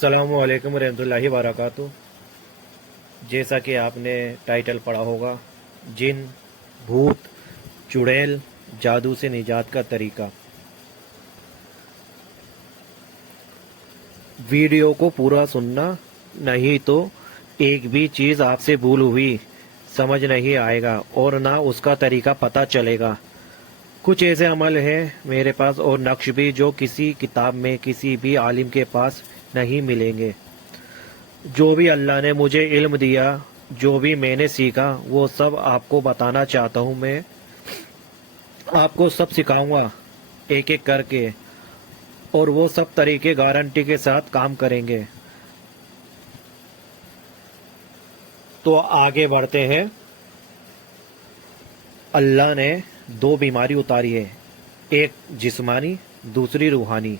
अस्सलामु अलैकुम रहमतुल्लाहि वबरकातुहू। जैसा कि आपने टाइटल पढ़ा होगा, जिन, भूत, चुड़ैल, जादू से निजात का तरीका। वीडियो को पूरा सुनना, नहीं तो एक भी चीज़ आपसे भूल हुई समझ नहीं आएगा और ना उसका तरीका पता चलेगा। कुछ ऐसे अमल हैं मेरे पास और नक्श भी जो किसी किताब में किसी भी आलिम के पास नहीं मिलेंगे। जो भी अल्लाह ने मुझे इल्म दिया, जो भी मैंने सीखा, वो सब आपको बताना चाहता हूँ। मैं आपको सब सिखाऊंगा एक एक करके, और वो सब तरीके गारंटी के साथ काम करेंगे। तो आगे बढ़ते हैं। अल्लाह ने दो बीमारी उतारी है, एक जिस्मानी, दूसरी रूहानी।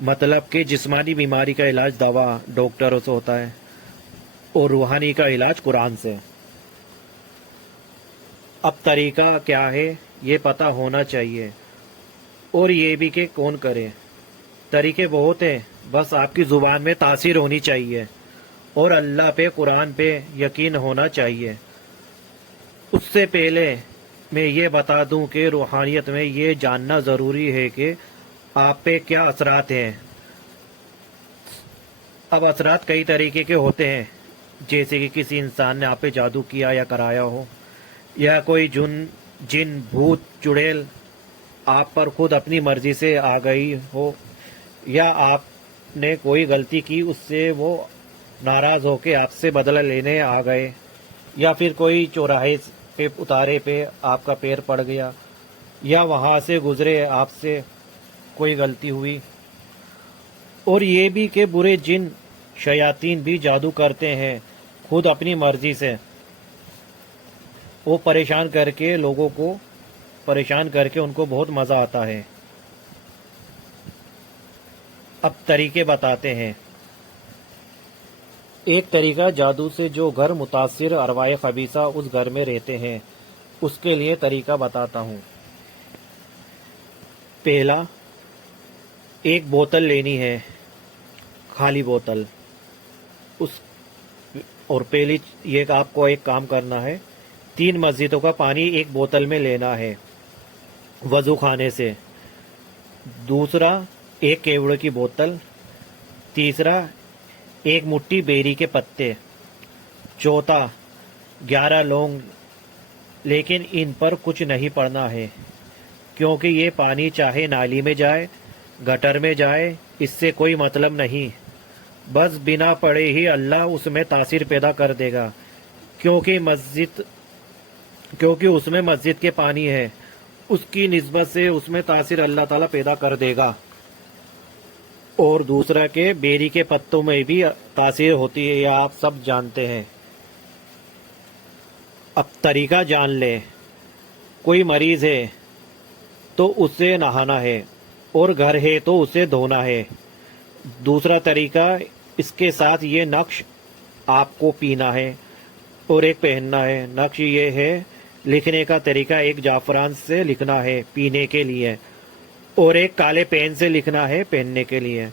मतलब कि जिस्मानी बीमारी का इलाज दवा डॉक्टरों से होता है और रूहानी का इलाज कुरान से। अब तरीका क्या है ये पता होना चाहिए, और ये भी कि कौन करे। तरीके बहुत हैं, बस आपकी ज़ुबान में तासीर होनी चाहिए और अल्लाह पे, कुरान पे यकीन होना चाहिए। उससे पहले मैं ये बता दूं कि रूहानियत में ये जानना ज़रूरी है कि आप पे क्या असरात हैं। अब असरात कई तरीके के होते हैं, जैसे कि किसी इंसान ने आप पे जादू किया या कराया हो, या कोई जिन, भूत, चुड़ैल आप पर खुद अपनी मर्जी से आ गई हो, या आपने कोई गलती की उससे वो नाराज़ होकर आपसे बदला लेने आ गए, या फिर कोई चौराहे पे उतारे पे आपका पैर पड़ गया, या वहाँ से गुजरे आपसे कोई गलती हुई। और ये भी कि बुरे जिन, शयातीन भी जादू करते हैं खुद अपनी मर्जी से। वो परेशान करके लोगों को परेशान करके उनको बहुत मज़ा आता है। अब तरीके बताते हैं। एक तरीका, जादू से जो घर मुतासिर अरवाए खबीसा उस घर में रहते हैं, उसके लिए तरीका बताता हूँ। पहला, एक बोतल लेनी है, खाली बोतल। और पहली ये आपको एक काम करना है, 3 मस्जिदों का पानी एक बोतल में लेना है वज़ू खाने से। दूसरा, एक केवड़े की बोतल। तीसरा, एक मुट्ठी बेरी के पत्ते। चौथा, 11 लौंग। लेकिन इन पर कुछ नहीं पड़ना है, क्योंकि ये पानी चाहे नाली में जाए, गटर में जाए, इससे कोई मतलब नहीं। बस बिना पढ़े ही अल्लाह उसमें तासीर पैदा कर देगा, क्योंकि उसमें मस्जिद के पानी है, उसकी निस्बत से उसमें तासीर अल्लाह ताला पैदा कर देगा। और दूसरा के बेरी के पत्तों में भी तासीर होती है, यह आप सब जानते हैं। अब तरीका जान लें। कोई मरीज है तो उसे नहाना है, और घर है तो उसे धोना है। दूसरा तरीका, इसके साथ ये नक्श आपको पीना है और एक पहनना है। नक्श ये है, लिखने का तरीका, एक जाफरान से लिखना है पीने के लिए, और एक काले पेन से लिखना है पहनने के लिए।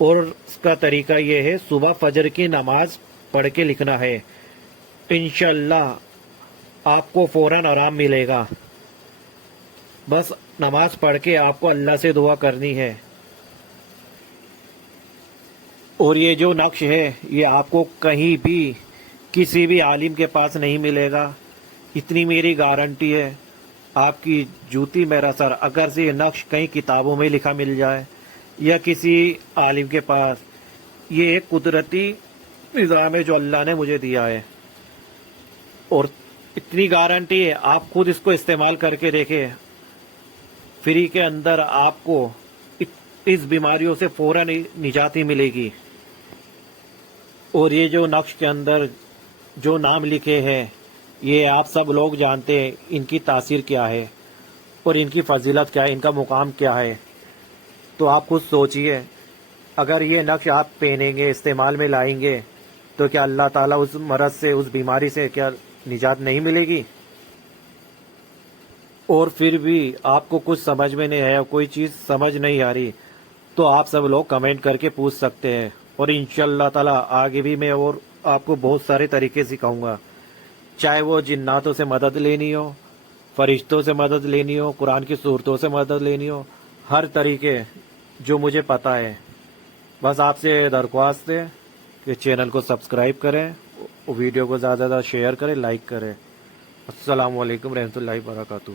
और इसका तरीका ये है, सुबह फजर की नमाज पढ़ के लिखना है। इंशाअल्लाह आपको फौरन आराम मिलेगा। बस नमाज पढ़ के आपको अल्लाह से दुआ करनी है। और ये जो नक्श है ये आपको कहीं भी किसी भी आलिम के पास नहीं मिलेगा, इतनी मेरी गारंटी है। आपकी जूती मेरा सर, अगर से ये नक्श कहीं किताबों में लिखा मिल जाए या किसी आलिम के पास, ये एक कुदरती निज़ाम है जो अल्लाह ने मुझे दिया है, और इतनी गारंटी है। आप खुद इसको इस्तेमाल करके देखें, फ्री के अंदर आपको इस बीमारियों से फौरन निजात ही मिलेगी। और ये जो नक्श के अंदर जो नाम लिखे हैं, ये आप सब लोग जानते हैं इनकी तासीर क्या है और इनकी फजीलत क्या है, इनका मुकाम क्या है। तो आप खुद सोचिए, अगर ये नक्श आप पहनेंगे, इस्तेमाल में लाएंगे, तो क्या अल्लाह ताला उस मरज़ से, उस बीमारी से क्या निजात नहीं मिलेगी? और फिर भी आपको कुछ समझ में नहीं आया, कोई चीज़ समझ नहीं आ रही, तो आप सब लोग कमेंट करके पूछ सकते हैं। اور انشاءاللہ تعالی آگے بھی میں اور آپ کو بہت سارے طریقے سکھاؤں گا، چاہے وہ جناتوں سے مدد لینی ہو، فرشتوں سے مدد لینی ہو، قرآن کی صورتوں سے مدد لینی ہو، ہر طریقے جو مجھے پتا ہے۔ بس آپ سے درخواست ہے کہ چینل کو سبسکرائب کریں، ویڈیو کو زیادہ سے زیادہ شیئر کریں، لائک کریں۔ السلام علیکم رحمۃ اللہ وبرکاتہ۔